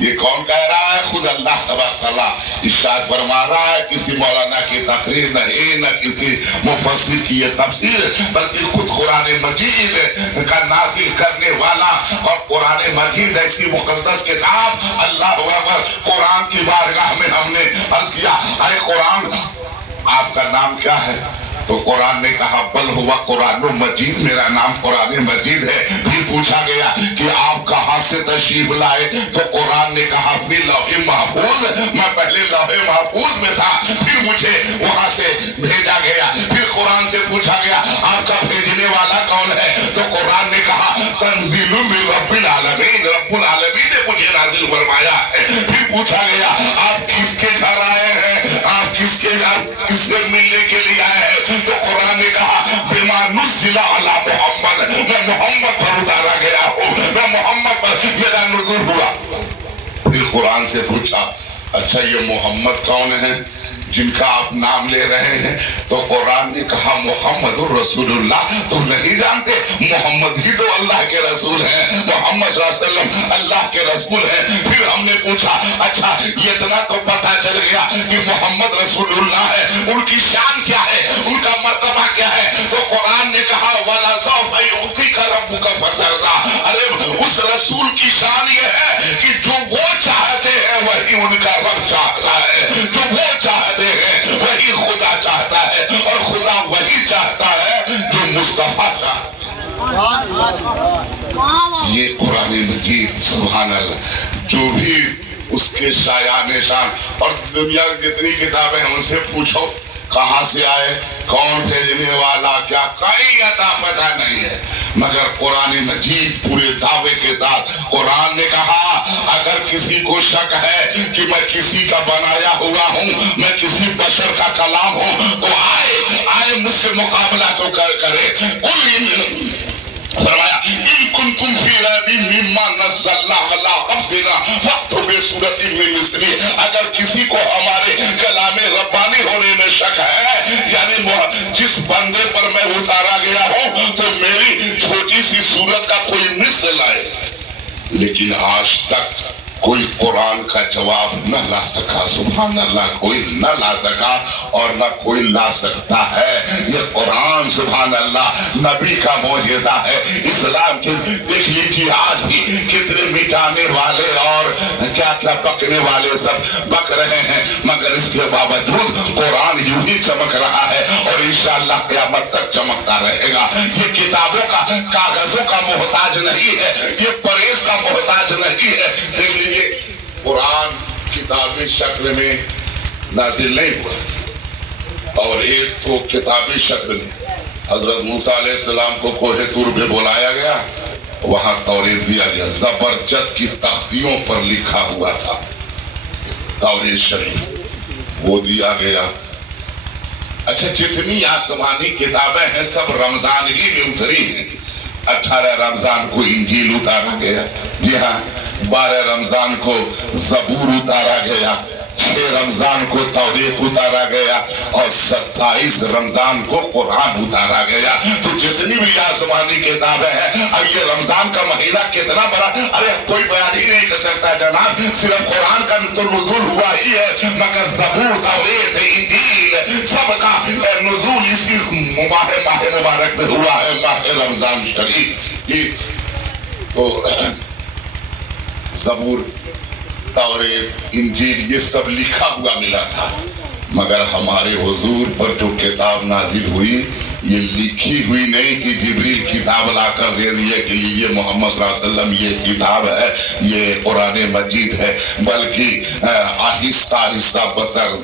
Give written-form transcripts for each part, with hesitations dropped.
یہ کون کہہ رہا ہے؟ خود اللہ تبارک تعالیٰ ارشاد فرما رہا ہے، کسی مولانا کی تقریر نہیں، نہ کسی مفسر کی یہ تفسیر، بلکہ خود قرآن مجید کا نازل کرنے والا، اور قرآن مجید ایسی مقدس کتاب، اللہ اکبر، قرآن کی بارگاہ میں ہم نے عرض کیا، اے قرآن آپ کا نام کیا ہے؟ تو قرآن نے کہا بل ہوا قرآن مجید، میرا نام قرآن مجید ہے۔ پھر پوچھا گیا کہ آپ کہاں سے تشریف لائے؟ تو قرآن نے کہا فی لوح محفوظ، میں پہلے لوح محفوظ میں تھا، پھر مجھے وہاں سے بھیجا گیا۔ پھر قرآن سے پوچھا گیا آپ کا بھیجنے والا کون ہے؟ تو قرآن نے کہا تنزیل من رب العالمین، رب العالمین نے مجھے نازل فرمایا ہے۔ پھر پوچھا گیا آپ کس کے گھر آئے ہیں؟ آپ کس سے ملنے کے لیے آئے ہیں؟ تو قرآن نے کہا بما نزل علی محمد، میں محمد پر اتارا گیا ہوں، میں محمد پر میرا نزول ہوا۔ پھر قرآن سے پوچھا اچھا یہ محمد کون ہے جن کا آپ نام لے رہے ہیں؟ تو قرآن نے کہا محمد الرسول اللہ، تم نہیں جانتے محمد ہی تو اللہ کے رسول ہیں، محمد صلی اللہ علیہ وسلم اللہ کے رسول ہیں۔ پھر ہم نے پوچھا اچھا یہ اتنا تو پتہ چل گیا کہ محمد رسول اللہ ہے، ان کی شان کیا ہے، ان کا مرتبہ کیا ہے؟ تو قرآن نے کہا وَلَسَوْفَ يُعْطِيكَ رَبُّكَ فَتَرْضَىٰ، ارے اس رسول کی شان یہ ہے کہ جو وہ چاہتے ہیں وہی ان کا رب چاہتا ہے، جو وہ چاہتے ہیں وہی خدا چاہتا ہے، اور خدا وہی چاہتا ہے جو مصطفیٰ چاہتا ہے۔ یہ قرآن مجید سبحان اللہ، جو بھی اس کے شایان شان، اور دنیا کی جتنی کتابیں ہیں ان سے پوچھو کہاں سے آئے، کون بھیجنے والا، کیا کوئی عطا پتہ نہیں ہے، مگر قرآن مجید پورے دعوے کے ساتھ قرآن نے کہا اگر کسی کو شک ہے کہ میں کسی کا بنایا ہوا ہوں، میں کسی بشر کا کلام ہوں، تو آئے مجھ سے مقابلہ تو کرے۔ فرمایا ان کنتم فی ریب مما نزلنا علی عبدنا فأتوا بسورۃ من مثلہ، اگر کسی کو ہمارے کلام ربانی ہونے میں شک ہے، یعنی جس بندے پر میں اتارا گیا ہوں، تو میری چھوٹی سی سورت کا کوئی مثل لائے۔ لیکن آج تک کوئی قرآن کا جواب نہ لا سکا، سبحان اللہ، کوئی نہ لا سکا اور نہ کوئی لا سکتا ہے۔ یہ قرآن سبحان اللہ نبی کا معجزہ ہے، اسلام کے دیکھ لیجیے آج بھی کتنے مٹانے والے اور کیا کیا بکنے والے سب بک رہے ہیں، مگر اس کے باوجود قرآن یوں ہی چمک رہا ہے اور انشاءاللہ قیامت تک چمکتا رہے گا۔ یہ کتابوں کا کاغذوں کا محتاج نہیں ہے، یہ پریس کا محتاج نہیں ہے۔ دیکھ لیجیے قرآن کتابی شکل میں نازل نہیں ہوا، اور ایک تو کتابی شکل میں حضرت موسیٰ علیہ السلام کو کوہ طور پہ بلایا گیا، وہاں توریت دیا گیا، زبرجد کی تختیوں پر لکھا ہوا تھا توریت شریف، وہ دیا گیا۔ اچھا جتنی آسمانی کتابیں ہیں سب رمضان ہی میں اتری ہیں۔ 18 رمضان کو انجیل اتارا گیا، جی ہاں، 12 رمضان کو زبور اتارا گیا، 6 رمضان کو توریت اتارا گیا، اور 27 رمضان کو قرآن اتارا گیا۔ تو جتنی بھی آسمانی کتابیں ہیں، اب یہ رمضان کا مہینہ کتنا بڑا، ارے کوئی بیان ہی نہیں کر سکتا جناب، صرف قرآن کا تو نزول ہوا ہی ہے، مگر زبور، توریت، انجیل سب کا نزول اسی ماہ مبارک میں ہوا ہے، ماہ رمضان شریف۔ تو زبور، توریت، انجیل یہ سب لکھا ہوا ملا تھا، مگر ہمارے حضور پر جو کتاب نازل ہوئی یہ لکھی ہوئی نہیں کہ جبریل کتاب لا کر دے دیے کہ یہ محمد صلی اللہ علیہ وسلم یہ کتاب ہے، یہ قرآن مجید ہے، بلکہ آہستہ آہستہ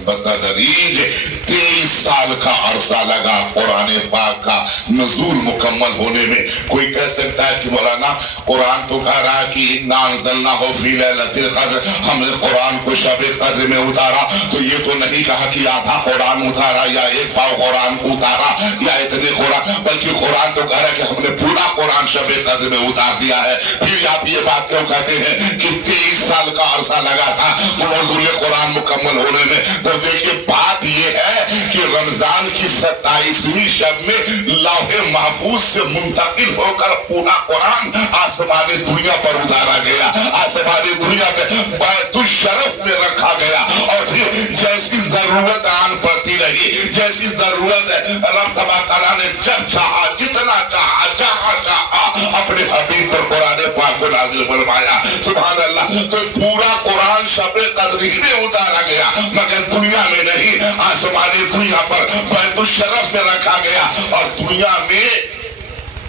بتدریج 23 سال کا عرصہ لگا قرآن پاک کا نزول مکمل ہونے میں۔ کوئی کہہ سکتا ہے کہ مولانا قرآن تو کہہ رہا ہے کہ اِنَّا أَنزَلْنَاهُ فِي لَيْلَةِ الْقَدْرِ، ہم نے قرآن کو شب قدر میں اتارا، تو یہ تو نہیں کہا کہ آدھا قرآن اتارا یا ایک پاؤ قرآن کو اتارا یا اتنے قرآن، بلکہ قرآن تو کہہ رہا ہے کہ ہم نے پورا قرآن شب قدر میں اتار دیا ہے۔ پھر آپ یہ بات کیوں کہتے ہیں کہ 23 سال کا عرصہ لگا تھا نزول قرآن مکمل ہونے میں؟ تو دیکھیے بات یہ ہے کہ رمضان کی 27ویں شب میں لوح محفوظ سے منتقل ہو کر پورا قرآن آسمانی دنیا پر اتارا گیا، آسمانی دنیا پہ بیت الشرف میں رکھا گیا، اور پھر جیسی ضرورت آن پڑتی رہی، جیسی ضرورت ہے رب تبارک تعالیٰ نے جب چاہا، جتنا چاہا، جہاں چاہا اپنے حبیب پر قرآن پاک کو نازل فرمایا۔ سبحان اللہ۔ تو پورا قرآن شب قدر ہی میں اتارا گیا، مگر دنیا میں نہیں، آسمانی دنیا پر بیت الشرف میں رکھا گیا، اور دنیا میں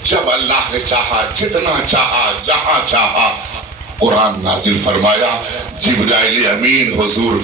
جب اللہ نے چاہا، جتنا چاہا، جہاں چاہا قرآن نازل فرمایا۔ جبرائیل امین حضور